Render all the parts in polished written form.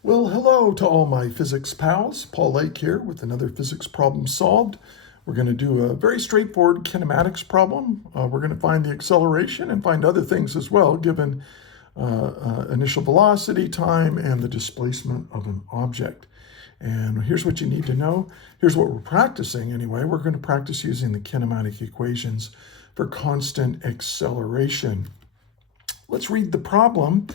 Well, hello to all my physics pals. Paul Lake here with another physics problem solved. We're going to do a very straightforward kinematics problem. We're going to find the acceleration and find other things as well, given initial velocity, time, and the displacement of an object. And here's what you need to know. Here's what we're practicing anyway. We're going to practice using the kinematic equations for constant acceleration. Let's read the problem.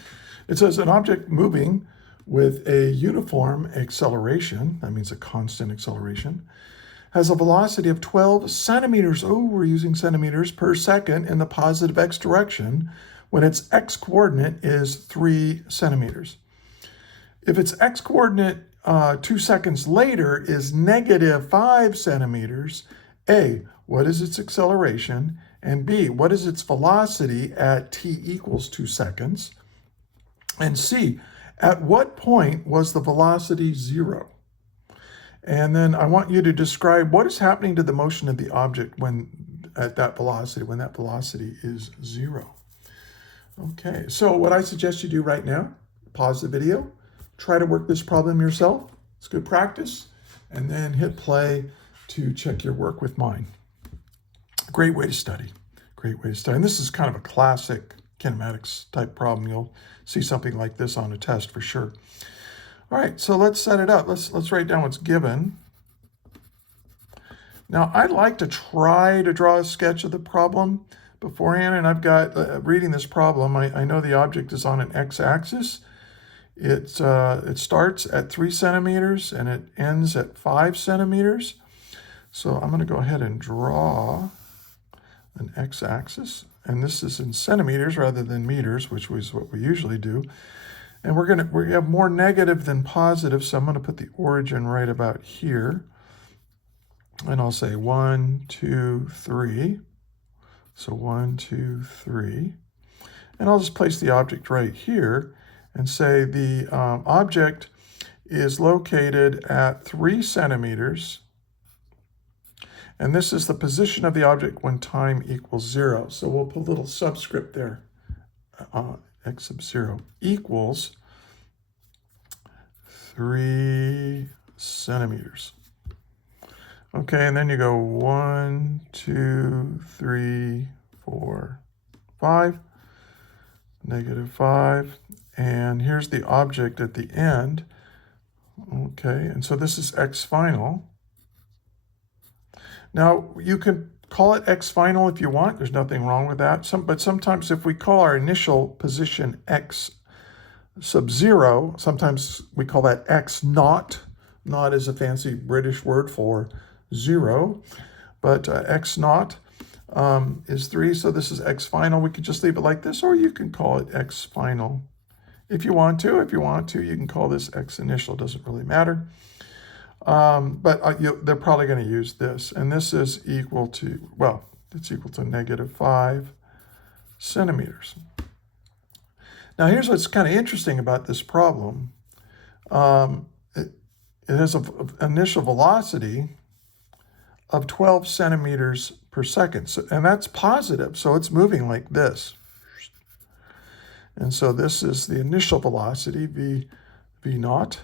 It says an object moving with a uniform acceleration, that means a constant acceleration, has a velocity of 12 centimeters, we're using centimeters per second in the positive x direction when its x coordinate is 3 centimeters. If its x coordinate 2 seconds later is negative 5 centimeters, A, what is its acceleration? And B, what is its velocity at t equals 2 seconds? And C, at what point was the velocity 0? And then I want you to describe what is happening to the motion of the object when that velocity is 0. Okay, so what I suggest you do right now, pause the video, try to work this problem yourself. It's good practice, and then hit play to check your work with mine. Great way to study. Great way to study. And this is kind of a classic kinematics type problem. You'll see something like this on a test for sure. All right, so let's set it up. Let's write down what's given. Now, I'd like to try to draw a sketch of the problem beforehand, and I've got, reading this problem, I know the object is on an x-axis. It starts at 3 centimeters and it ends at 5 centimeters. So I'm going to go ahead and draw an x-axis, and this is in centimeters rather than meters, which was what we usually do. And we have more negative than positive, so I'm going to put the origin right about here. And I'll say 1, 2, 3. So 1, 2, 3. And I'll just place the object right here and say the object is located at 3 centimeters. And this is the position of the object when time equals 0. So we'll put a little subscript there. X sub 0 equals 3 centimeters. Okay, and then you go 1, 2, 3, 4, 5, negative 5. And here's the object at the end. Okay, and so this is x final. Now, you can call it x final if you want. There's nothing wrong with that. But sometimes if we call our initial position x sub 0, sometimes we call that x naught. Naught is a fancy British word for 0. But x naught is 3, so this is x final. We could just leave it like this, or you can call it x final if you want to. If you want to, you can call this x initial. Doesn't really matter. But they're probably going to use this. And this is equal to, well, it's equal to negative 5 centimeters. Now, here's what's kind of interesting about this problem. It has an initial velocity of 12 centimeters per second. So, and that's positive, so it's moving like this. And so this is the initial velocity, v naught.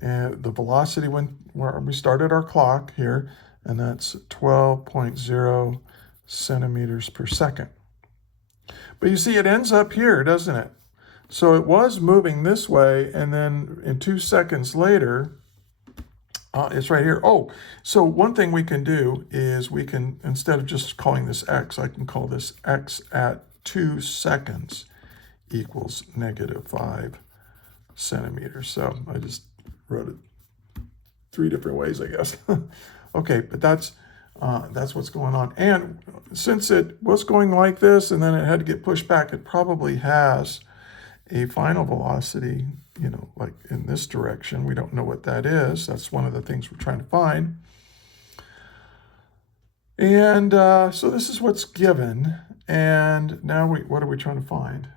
And the velocity when we started our clock here, and that's 12.0 centimeters per second. But you see, it ends up here, doesn't it? So it was moving this way, and then in 2 seconds later, it's right here. Oh, so one thing we can do is we can, instead of just calling this x, I can call this x at 2 seconds equals negative 5 centimeters. So I just wrote it 3 different ways, I guess. Okay, but that's what's going on. And since it was going like this and then it had to get pushed back, it probably has a final velocity, like in this direction. We don't know what that is. That's one of the things we're trying to find. And so this is what's given. And now what are we trying to find?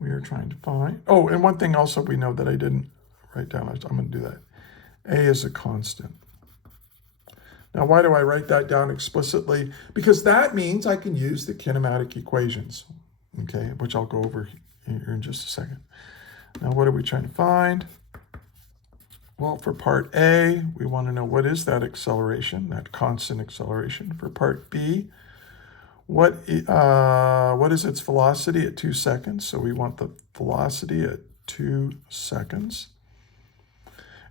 We are trying to find, and one thing also we know that I didn't write down, I'm going to do that. A is a constant. Now, why do I write that down explicitly? Because that means I can use the kinematic equations, okay, which I'll go over here in just a second. Now, what are we trying to find? Well, for part A, we want to know what is that acceleration, that constant acceleration. For part B, what is its velocity at 2 seconds? So we want the velocity at 2 seconds.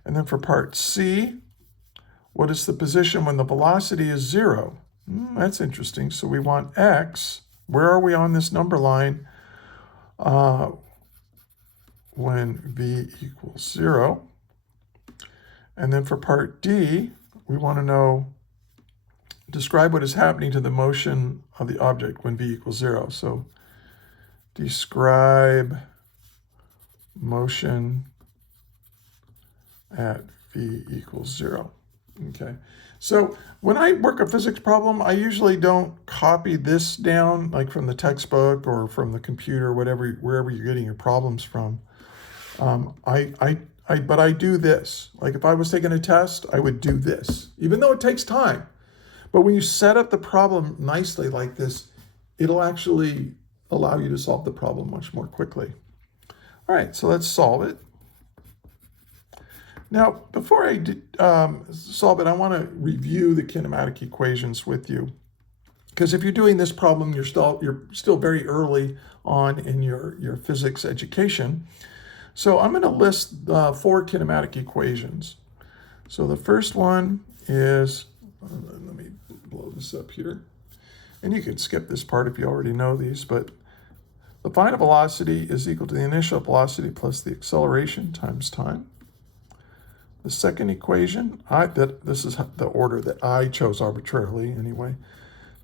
And then for part C, what is the position when the velocity is 0? That's interesting. So we want x. Where are we on this number line when v equals 0? And then for part D, we want to know, describe what is happening to the motion of the object when v equals 0. So describe motion at v equals 0. Okay, so when I work a physics problem, I usually don't copy this down like from the textbook or from the computer, wherever you're getting your problems from. But I do this. Like if I was taking a test, I would do this, even though it takes time. But when you set up the problem nicely like this, it'll actually allow you to solve the problem much more quickly. All right, so let's solve it. Now, before I solve it, I want to review the kinematic equations with you. Because if you're doing this problem, you're still very early on in your physics education. So I'm going to list 4 kinematic equations. So the first one is, let me blow this up here. And you can skip this part if you already know these, but the final velocity is equal to the initial velocity plus the acceleration times time. The second equation, this is the order that I chose arbitrarily anyway.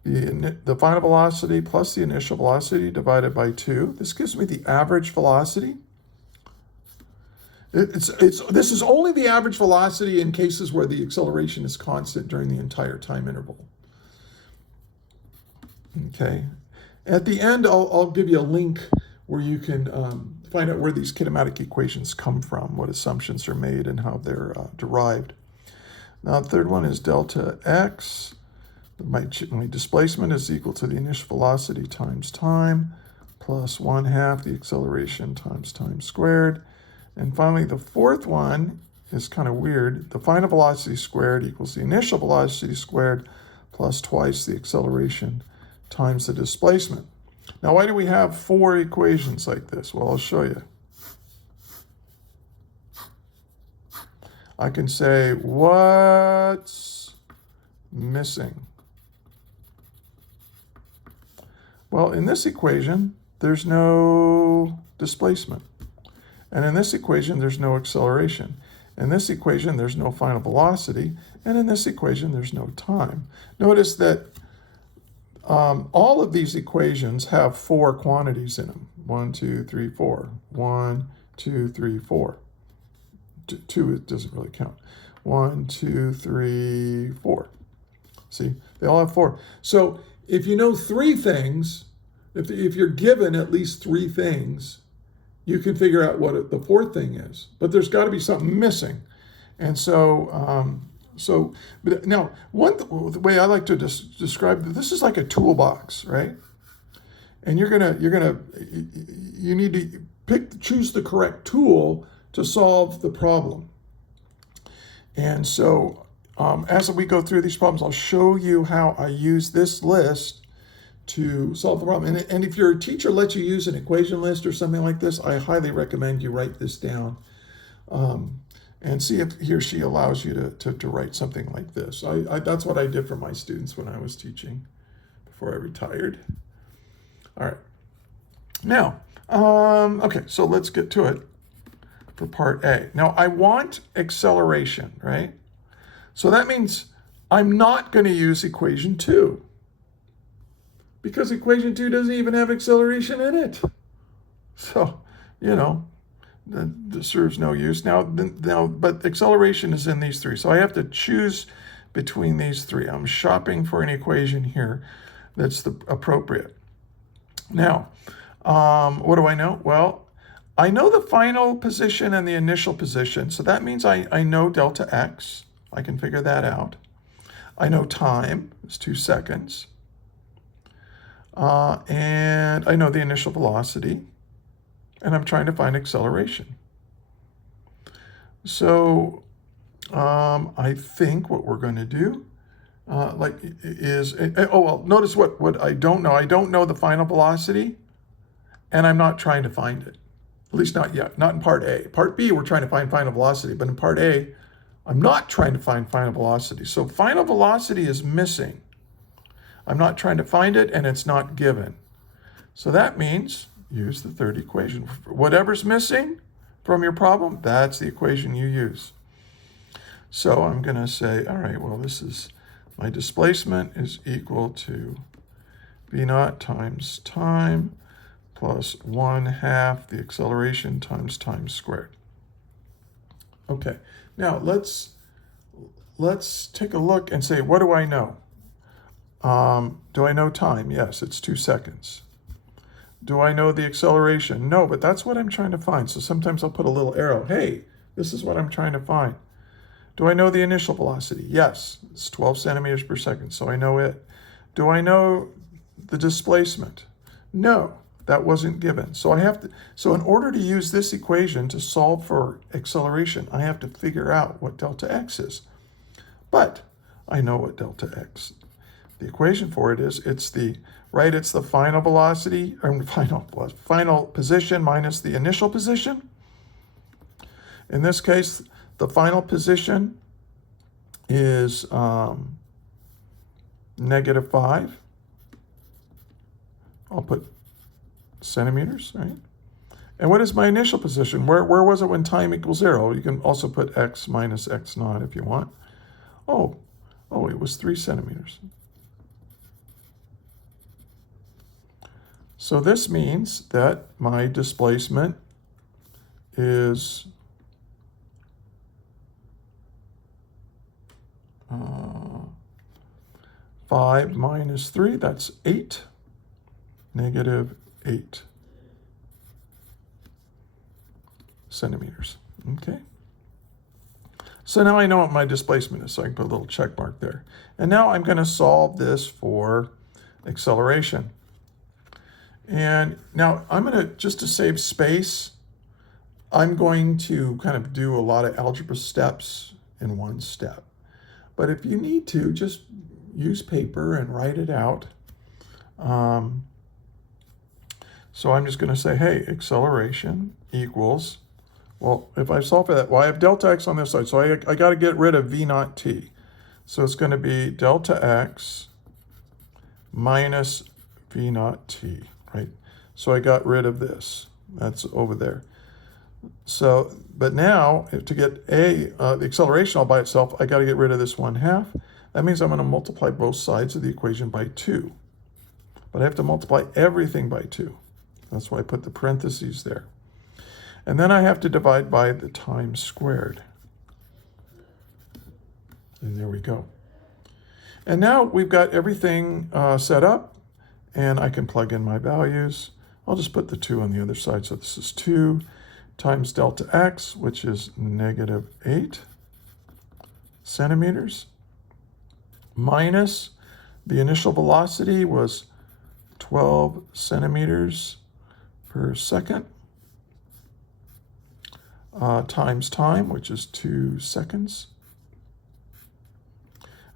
The final velocity plus the initial velocity divided by 2. This gives me the average velocity. This is only the average velocity in cases where the acceleration is constant during the entire time interval. Okay. At the end, I'll give you a link where you can find out where these kinematic equations come from, what assumptions are made, and how they're derived. Now, the third one is delta x. My displacement is equal to the initial velocity times time, plus 1/2 the acceleration times time squared. And finally, the fourth one is kind of weird. The final velocity squared equals the initial velocity squared plus twice the acceleration times the displacement. Now, why do we have 4 equations like this? Well, I'll show you. I can say, what's missing? Well, in this equation, there's no displacement. And in this equation, there's no acceleration. In this equation, there's no final velocity. And in this equation, there's no time. Notice that all of these equations have 4 quantities in them. 1, 2, 3, 4. 1, 2, 3, 4. 2, it doesn't really count. 1, 2, 3, 4. See, they all have 4. So if you know 3 things, if you're given at least 3 things, you can figure out what the 4th thing is. But there's got to be something missing. And so, but now, the way I like to describe this is like a toolbox, right? And you need to choose the correct tool to solve the problem. And so, as we go through these problems, I'll show you how I use this list to solve the problem. And if your teacher lets you use an equation list or something like this, I highly recommend you write this down and see if he or she allows you to write something like this. That's what I did for my students when I was teaching before I retired. All right. Now, okay, so let's get to it for part A. Now, I want acceleration, right? So that means I'm not going to use equation 2. Because equation 2 doesn't even have acceleration in it. So, that serves no use. Now, but acceleration is in these 3. So I have to choose between these 3. I'm shopping for an equation here that's appropriate. Now, what do I know? Well, I know the final position and the initial position. So that means I know delta x. I can figure that out. I know time is 2 seconds. And I know the initial velocity. and I'm trying to find acceleration. So I think what we're going to do notice what I don't know. I don't know the final velocity, and I'm not trying to find it. At least not yet, not in part A. Part B, we're trying to find final velocity, but in part A, I'm not trying to find final velocity. So final velocity is missing. I'm not trying to find it, and it's not given. So that means use the third equation. Whatever's missing from your problem, that's the equation you use. So I'm going to say, all right, well, this is my displacement is equal to v naught times time plus 1/2 the acceleration times time squared. Okay, now let's take a look and say, what do I know? Do I know time? Yes, it's 2 seconds. Do I know the acceleration? No, but that's what I'm trying to find. So sometimes I'll put a little arrow. Hey, this is what I'm trying to find. Do I know the initial velocity? Yes, it's 12 centimeters per second, so I know it. Do I know the displacement? No, that wasn't given. So in order to use this equation to solve for acceleration, I have to figure out what delta x is. But I know what delta x. The equation for it is it's the final velocity, or final position minus the initial position. In this case, the final position is -5. I'll put centimeters, right? And what is my initial position? Where was it when time equals 0? You can also put x minus x naught if you want. Oh, it was 3 centimeters. So this means that my displacement is 5 minus 3, that's 8, -8 centimeters. Okay. So now I know what my displacement is, so I can put a little check mark there. And now I'm going to solve this for acceleration. And now I'm going to, just to save space, I'm going to kind of do a lot of algebra steps in one step. But if you need to, just use paper and write it out. So I'm just going to say, hey, acceleration equals, well, if I solve for that, well, I have delta x on this side, so I got to get rid of v naught t. So it's going to be delta x minus v naught t, right? So I got rid of this. That's over there. So, but now, to get the acceleration all by itself, I got to get rid of this 1/2. That means I'm going to multiply both sides of the equation by 2. But I have to multiply everything by 2. That's why I put the parentheses there. And then I have to divide by the time squared. And there we go. And now we've got everything set up, and I can plug in my values. I'll just put the 2 on the other side. So this is 2 times delta x, which is -8 centimeters, minus the initial velocity was 12 centimeters per second, times time, which is 2 seconds.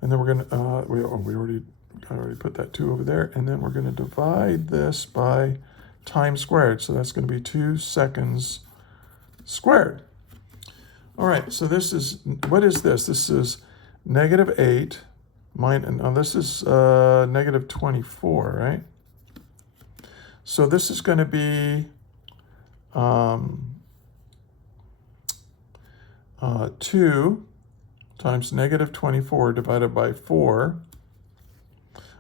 And then we're going to, we already put that 2 over there, and then we're going to divide this by time squared. So that's going to be 2 seconds squared. All right, so this is, what is this? This is -8 minus, now this is -24, right? So this is going to be 2 times -24 divided by 4.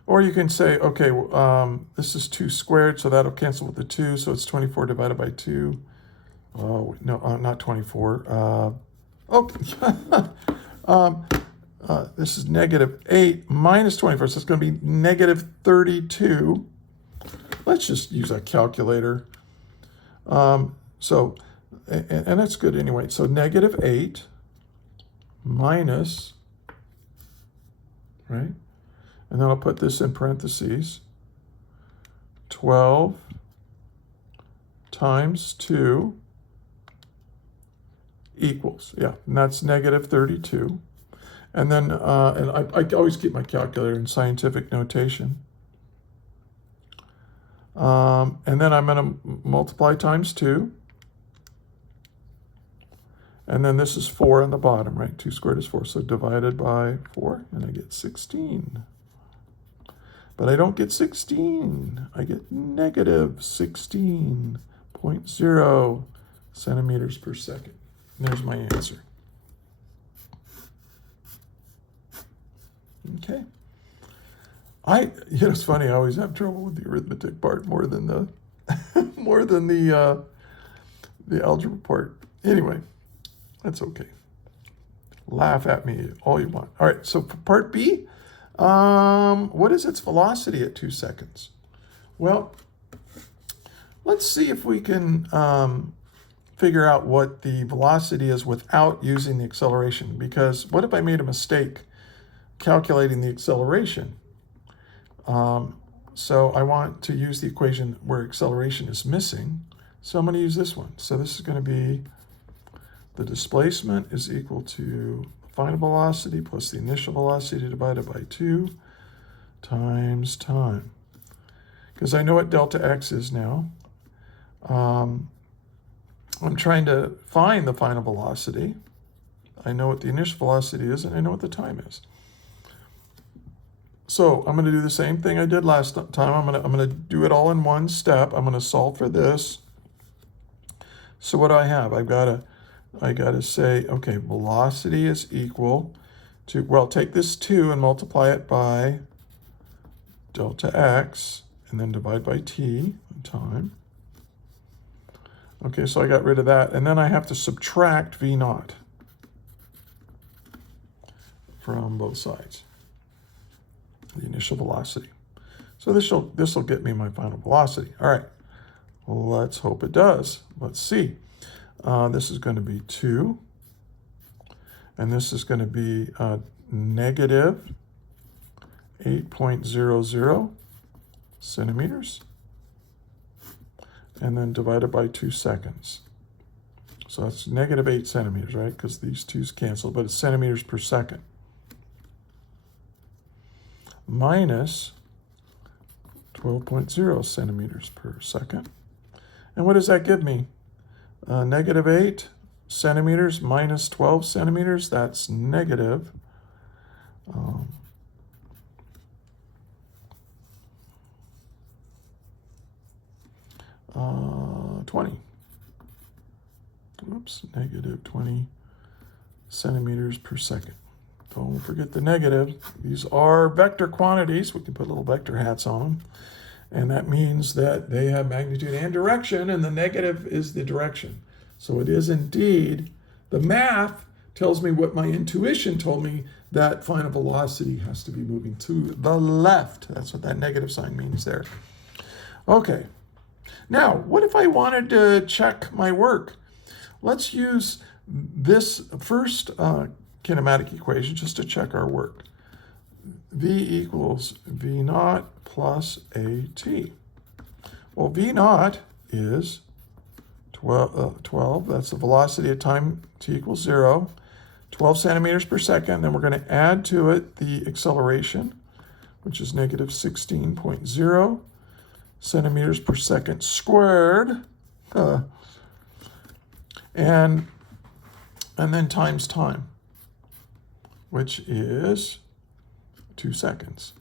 Or you can say, okay, this is 2 squared, so that'll cancel with the 2, so it's 24 divided by 2. Oh, no, not 24. This is -8 minus 24, so it's going to be -32. Let's just use a calculator. And that's good anyway. So -8 minus, right? And then I'll put this in parentheses, 12 times 2 equals, yeah, and that's negative 32. And then, and I always keep my calculator in scientific notation. And then I'm going to multiply times 2. And then this is 4 on the bottom, right? 2 squared is 4. So divided by 4, and I get 16. But I don't get 16. I get negative 16.0 centimeters per second. And there's my answer. Okay. It's funny, I always have trouble with the arithmetic part more than the the algebra part. Anyway, that's okay. Laugh at me all you want. All right, so for part B, what is its velocity at 2 seconds? Well, let's see if we can figure out what the velocity is without using the acceleration. Because what if I made a mistake calculating the acceleration? So I want to use the equation where acceleration is missing. So I'm going to use this one. So this is going to be the displacement is equal to final velocity plus the initial velocity divided by 2 times time. Because I know what delta x is now. I'm trying to find the final velocity. I know what the initial velocity is, and I know what the time is. So I'm going to do the same thing I did last time. I'm going to do it all in one step. I'm going to solve for this. So what do I have? I got to say, okay, velocity is equal to, well, take this 2 and multiply it by delta x, and then divide by t, time. Okay, so I got rid of that. And then I have to subtract v naught from both sides, the initial velocity. So this will get me my final velocity. All right, well, let's hope it does. Let's see. This is going to be 2, and this is going to be negative 8.00 centimeters, and then divided by 2 seconds. So that's negative 8 centimeters, right? Because these 2's cancel, but it's centimeters per second. Minus 12.0 centimeters per second. And what does that give me? Negative 8 centimeters minus 12 centimeters, that's negative 20. Oops, negative 20 centimeters per second. Don't forget the negative. These are vector quantities. We can put little vector hats on them. And that means that they have magnitude and direction, and the negative is the direction. So it is indeed, the math tells me what my intuition told me, that final velocity has to be moving to the left. That's what that negative sign means there. Okay. Now, what if I wanted to check my work? Let's use this first kinematic equation just to check our work. V equals V naught plus AT. Well, V naught is 12. That's the velocity at time t equals 0. 12 centimeters per second. Then we're going to add to it the acceleration, which is negative 16.0 centimeters per second squared. And then times time, which is 2 seconds.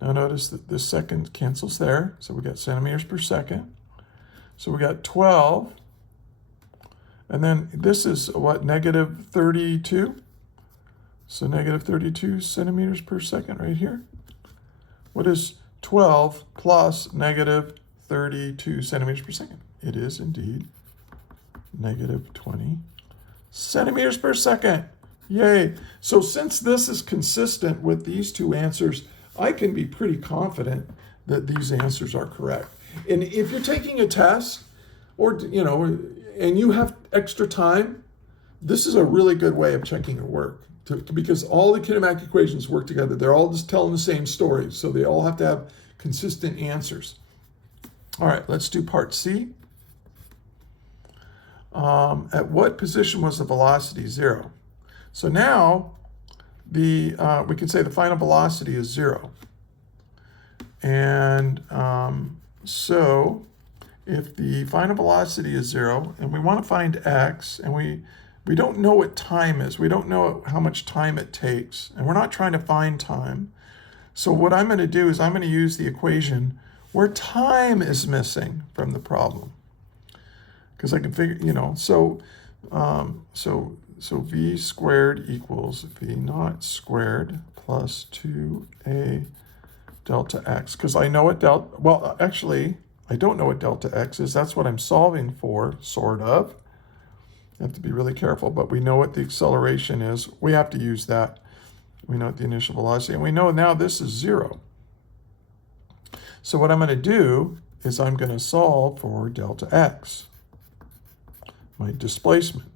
Now notice that this second cancels there, so we got centimeters per second. So we got 12, and then this is what, negative 32? So negative 32 centimeters per second right here. What is 12 plus negative 32 centimeters per second? It is indeed negative 20 centimeters per second. Yay. So since this is consistent with these two answers, I can be pretty confident that these answers are correct. And if you're taking a test, or and you have extra time, this is a really good way of checking your work, because all the kinematic equations work together. They're all just telling the same story, so they all have to have consistent answers. All right, let's do part C. At what position was the velocity 0? So now we can say the final velocity is 0. And so if the final velocity is 0 and we want to find x, and we don't know what time is, we don't know how much time it takes, and we're not trying to find time. So what I'm going to do is I'm going to use the equation where time is missing from the problem. Because I can figure, so v squared equals v naught squared plus 2a delta x. Because I know what well, actually, I don't know what delta x is. That's what I'm solving for, sort of. You have to be really careful, but we know what the acceleration is. We have to use that. We know what the initial velocity, and we know now this is 0. So what I'm going to do is I'm going to solve for delta x, my displacement.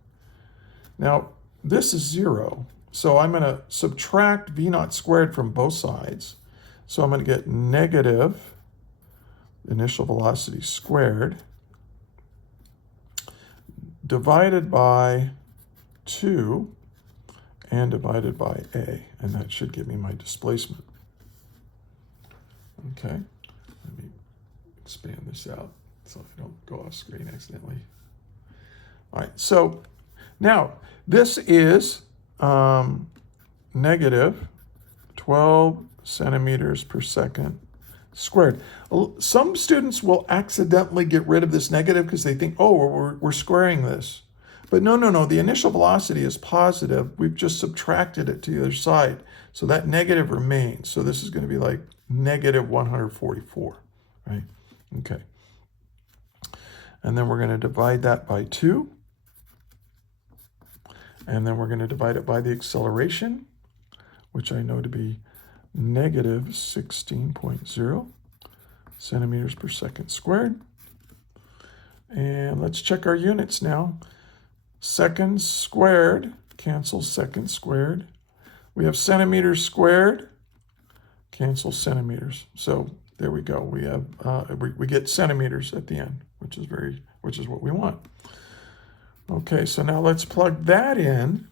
Now, this is 0, so I'm going to subtract v naught squared from both sides. So I'm going to get negative initial velocity squared divided by 2 and divided by a, and that should give me my displacement. Okay, let me expand this out so I don't go off screen accidentally. All right, so now this is negative 12 centimeters per second squared. Some students will accidentally get rid of this negative because they think, oh, we're squaring this. But no, the initial velocity is positive. We've just subtracted it to the other side. So that negative remains. So this is going to be like negative 144, right? Okay. And then we're going to divide that by 2. And then we're going to divide it by the acceleration, which I know to be negative 16.0 centimeters per second squared. And let's check our units now. Seconds squared cancels seconds squared. We have centimeters squared, cancel centimeters. So there we go. We have we get centimeters at the end, which is what we want. Okay, so now let's plug that in.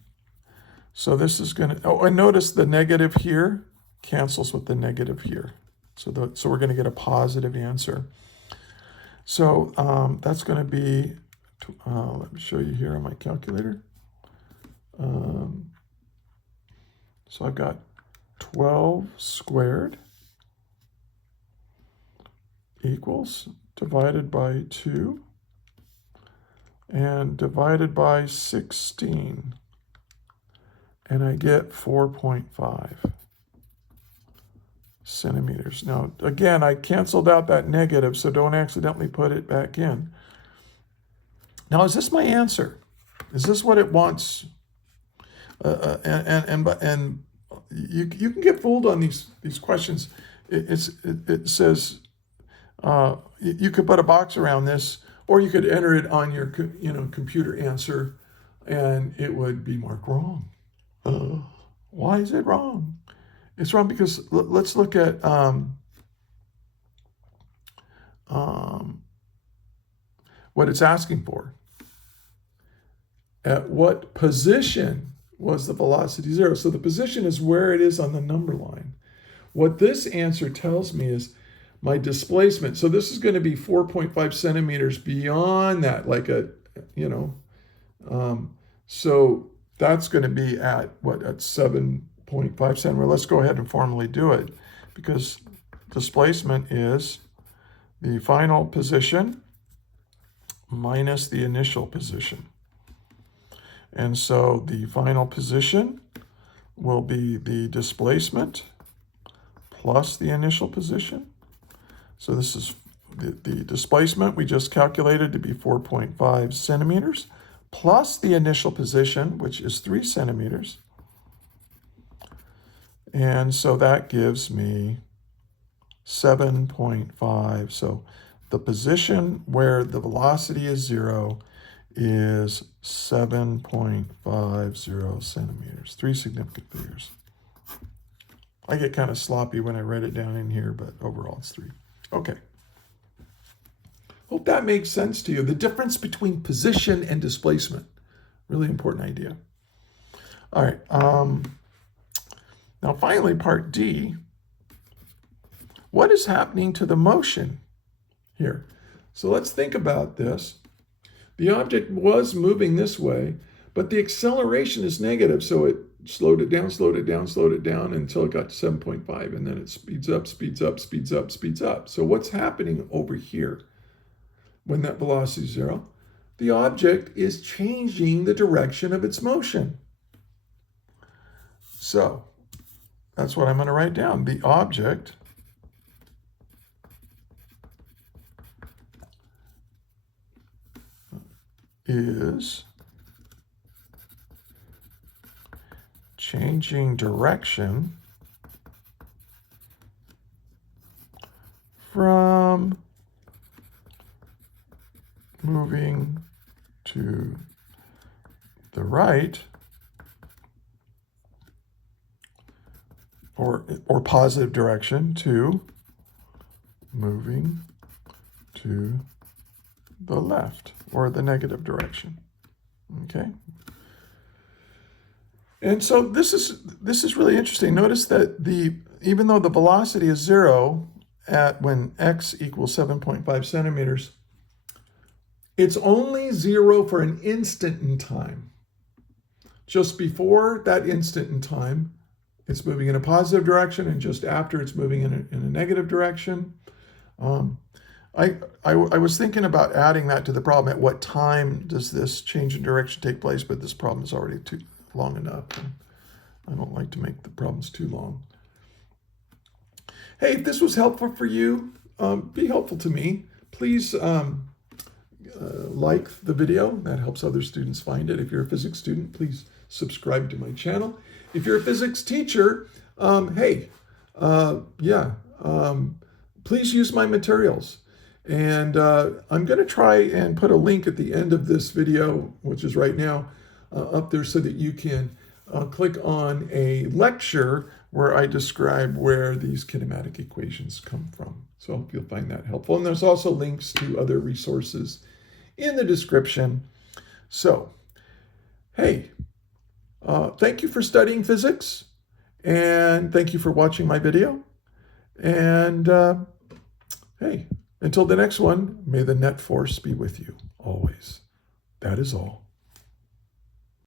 So this is going to, and notice the negative here cancels with the negative here. So we're going to get a positive answer. So that's going to be, let me show you here on my calculator. So I've got 12 squared equals divided by 2 and divided by 16. And I get 4.5 centimeters. Now, again, I canceled out that negative, so don't accidentally put it back in. Now, is this my answer? Is this what it wants? And you can get fooled on these questions. It says you could put a box around this, or you could enter it on your computer answer, and it would be marked wrong. Why is it wrong? It's wrong because let's look at what it's asking for. At what position was the velocity 0? So the position is where it is on the number line. What this answer tells me is my displacement. So this is going to be 4.5 centimeters beyond that, like so that's going to be at what, at 7.5 centimeters. Let's go ahead and formally do it, because displacement is the final position minus the initial position. And so the final position will be the displacement plus the initial position. So this is the displacement we just calculated to be 4.5 centimeters plus the initial position, which is 3 centimeters. And so that gives me 7.5. So the position where the velocity is 0 is 7.50 centimeters, 3 significant figures. I get kind of sloppy when I write it down in here, but overall it's 3. Okay. Hope that makes sense to you. The difference between position and displacement. Really important idea. All right. Now finally, part D. What is happening to the motion here? So let's think about this. The object was moving this way, but the acceleration is negative, so it slowed it down, slowed it down, slowed it down until it got to 7.5, and then it speeds up, speeds up, speeds up, speeds up. So what's happening over here when that velocity is 0? The object is changing the direction of its motion. So that's what I'm going to write down. The object is changing direction from moving to the right or positive direction to moving to the left or the negative direction. Okay. And so this is really interesting. Notice that even though the velocity is 0 when x equals 7.5 centimeters, it's only 0 for an instant in time. Just before that instant in time, it's moving in a positive direction, and just after, it's moving in a negative direction. I was thinking about adding that to the problem. At what time does this change in direction take place? But this problem is already too long enough. And I don't like to make the problems too long. Hey, if this was helpful for you, be helpful to me. Please like the video. That helps other students find it. If you're a physics student, please subscribe to my channel. If you're a physics teacher, please use my materials. And I'm going to try and put a link at the end of this video, which is right now, up there so that you can click on a lecture where I describe where these kinematic equations come from. So I hope you'll find that helpful. And there's also links to other resources in the description. So, hey, thank you for studying physics, and thank you for watching my video. And hey, until the next one, may the net force be with you always. That is all.